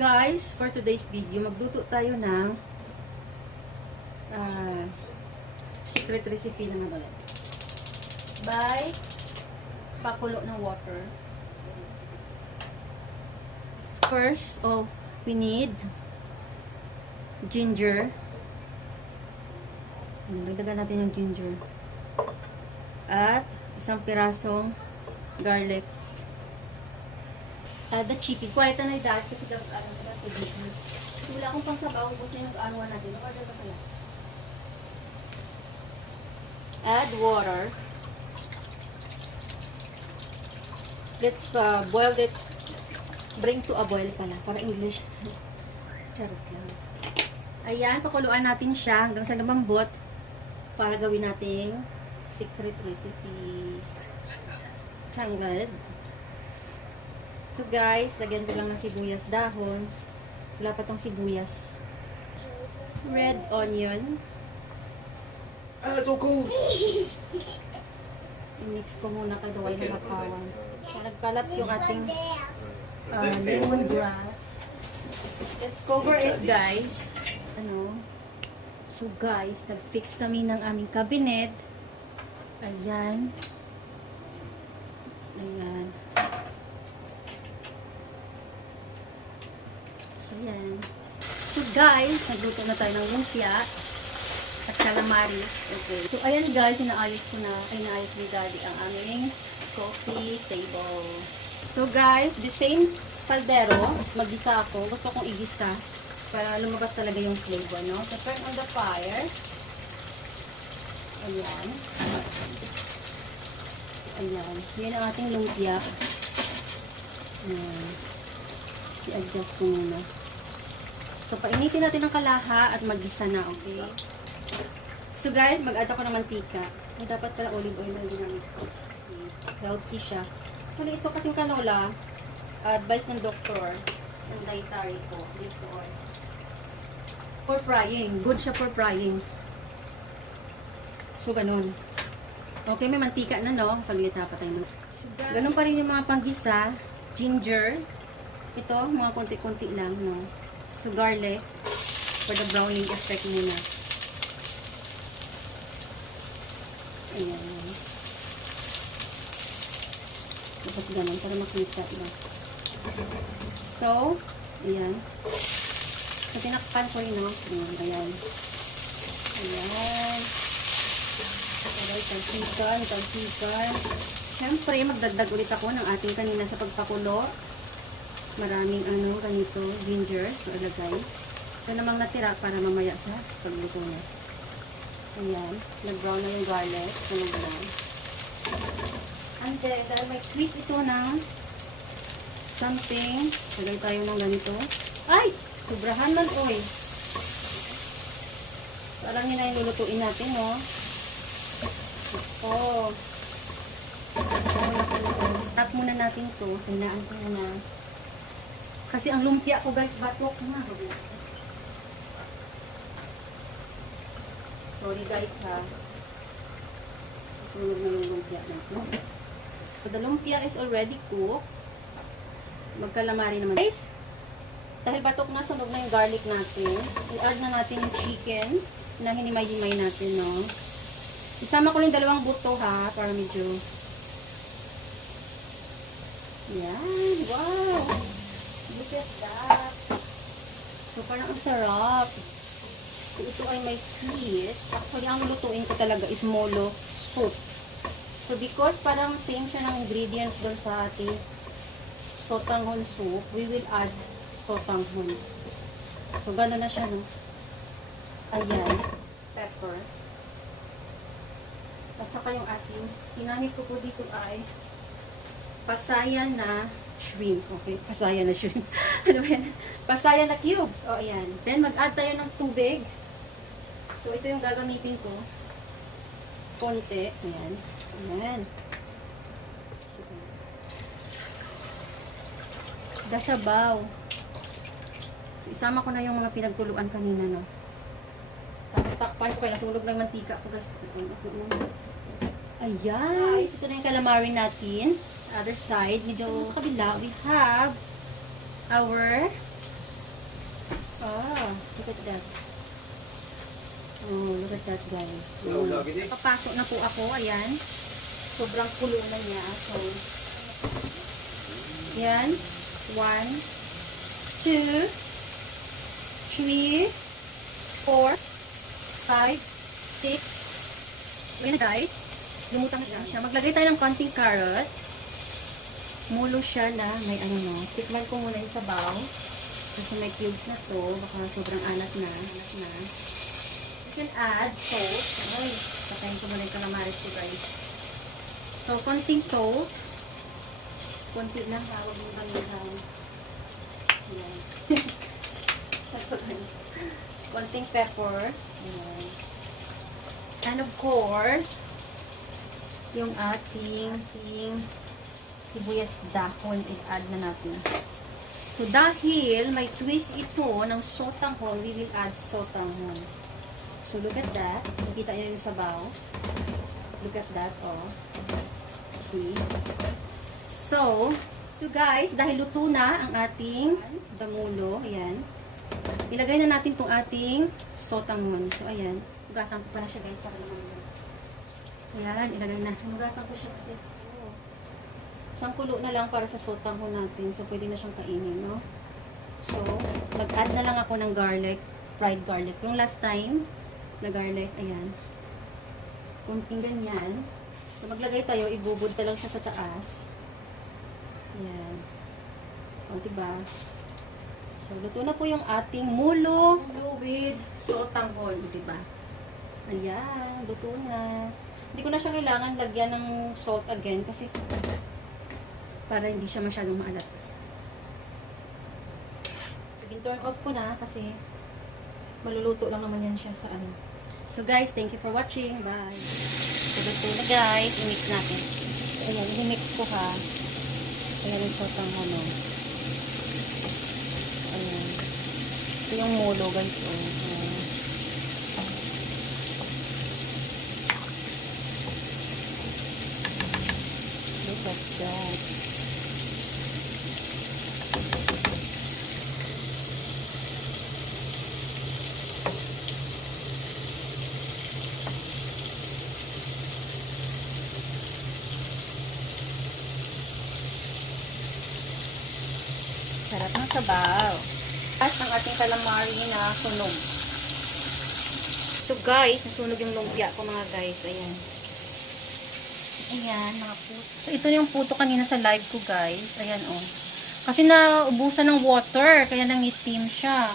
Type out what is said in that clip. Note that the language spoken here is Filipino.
Guys, for today's video, magluto tayo ng secret recipe naman ulit. By pakulo ng water. First, we need ginger. Dagdagan natin yung ginger. At isang pirasong garlic. The chicken. Quiet na na dahil kasi dapat kasi wala akong pang sabaw. Gusto yung ano natin. Order ka pala. Add water. Let's boil it. Bring to a boil pala. Para English. Charot lang. Ayan, pakuluan natin siya hanggang sa lumambot para gawin nating secret recipe. Changlad. So guys, lagyan ko lang ng sibuyas dahon. Wala pa tong sibuyas. Red onion. Ah, so cool! I-mix ko muna kay Daway na makawan. So nagkalat yung ating lemongrass. Let's cover it guys. So guys, nag-fix kami ng aming cabinet. Ayan. Ayan. So, yan. So, guys, nagluto na tayo ng lumpia at calamaris. Okay. So, ayan guys, inaayos ni Daddy ang aming coffee table. So, guys, the same kaldero, mag-gisa ako. Gusto kong igisa para lumabas talaga yung flavor, no? So, turn on the fire. Ayan. So, ayan. Yan ang ating lumpia. Ayan. I-adjust ko muna. So, painitin natin ang kalaha at mag-gisa na, okay? So, guys, mag-add ako ng mantika. Dapat pala olive oil na ginamit ko. Healthy siya. So, ito kasing canola, advice ng doktor, ng dietary ko, before. For frying. Good siya for frying. So, ganun. Okay, may mantika na, no? Saglit ha, patay mo. So, ganun pa rin yung mga panggisa. Ginger. Ito, mga konti-konti lang, no? So, garlic for the browning effect muna. Ayan. Dapat ganun para makita, no? So, ayan. So, tinakpan ko rin, no? Ayan. Ayan. Ayan. Talsikan. Siyempre, magdagdag ulit ako ng ating kanina sa pagpakulo. Maraming ganito, ginger. So, ilagay. Ito namang natira para mamaya sa pagluto niya. Ayan. Nag-brown na yung garlic. So, nag-brown. And then, dahil may twist ito ng something. Lagay tayo ng ganito. Ay! Sobrahan man, oy! So, alam niyo na yung lulutuin natin, no? Ito. Stop muna natin to. Hinaan ko muna. Kasi ang lumpia ko guys, batok na. Sorry guys ha. Sunog na yung lumpia natin. So the lumpia is already cooked. Magkalamari naman. Guys, dahil batok na, sunog na yung garlic natin. I-add na natin yung chicken na hinimay-himay natin, no? Isama ko yung dalawang buto ha, para medyo... Yan, wow! Look at that. So, parang ang sarap. So, ito ay may twist. Actually, ang lutuin ko talaga is molo soup. So, because parang same siya ng ingredients doon sa ating sotanghon soup, we will add sotanghon. So, gano'n na siya, no? Ayan. Pepper. At saka yung ating, hinamit ko po dito ay pasayan na shrimp. Okay, pasayan na shrimp. Ano yan? Pasayan na cubes. O, ayan. Then, mag-add tayo ng tubig. So, ito yung gagamitin ko. Konti. Ayan. Ayan. So, dasabaw. So, isama ko na yung mga pinagkuluan kanina, no? Tapos, takpan ko kaya nasunog na yung mantika ko. Ayan. Ito na yung calamari natin. Other side, medyo sa kabila, we have our Look at that. Oh, look at that, guys. Wala lagi din. Papasok na po ako, ayan. Sobrang kulo na niya. So, ayan. 1, 2, 3, 4, 5, 6. Ayan na, guys. Lumutang na siya. Maglagay tayo ng konting carrot. Mulo siya na may ano no. Tikman ko muna yung sabaw. Kasi may cubes na to. Baka sobrang alat na. You can add salt. Ay, patayin ko muna yung calamares ko, guys. So, konting salt. Konti lang. Tawag yung kanilang. Ayan. Konting pepper. Ayan. And of course, yung ating sibuyas dahon i-add na natin. So, dahil may twist ito ng sotanghon, we will add sotanghon. So, look at that. Nakita nyo yung sabaw. Look at that, oh. See? So guys, dahil luto na ang ating damulo, ayan. Ilagay na natin tong ating sotanghon. So, ayan. Hugasan ko pala siya, guys. Para naman. Ayan, ilagay na. Hugasan ko siya kasi. Oh. Isang kulo na lang para sa sotanghon natin. So, pwede na siyang kainin, no? So, mag-add na lang ako ng garlic, fried garlic. Yung last time, na garlic, ayan. Kunting ganyan. So, maglagay tayo, ibubod na lang siya sa taas. Ayan. O, diba? So, luto na po yung ating mulo with sotanghon, diba? Ayan, luto na. Hindi ko na siya kailangan lagyan ng salt again kasi para hindi siya masyadong maalat. So, turn off ko na kasi maluluto lang naman yan siya sa ano. So guys, thank you for watching. Bye. So luto na guys. I-mix natin. So ayan, i-mix ko ha. Ayan yung sotanghon. Ayan. Ito yung mulo guys. Look at that. Sarap ng sabaw. At ang ating calamari na sunog. So guys, nasunog yung lumpia ko mga guys. Ayan. Ayan, mga puto. So ito yung puto kanina sa live ko guys. Ayan oh. Kasi naubusan ng water, kaya nangitim siya.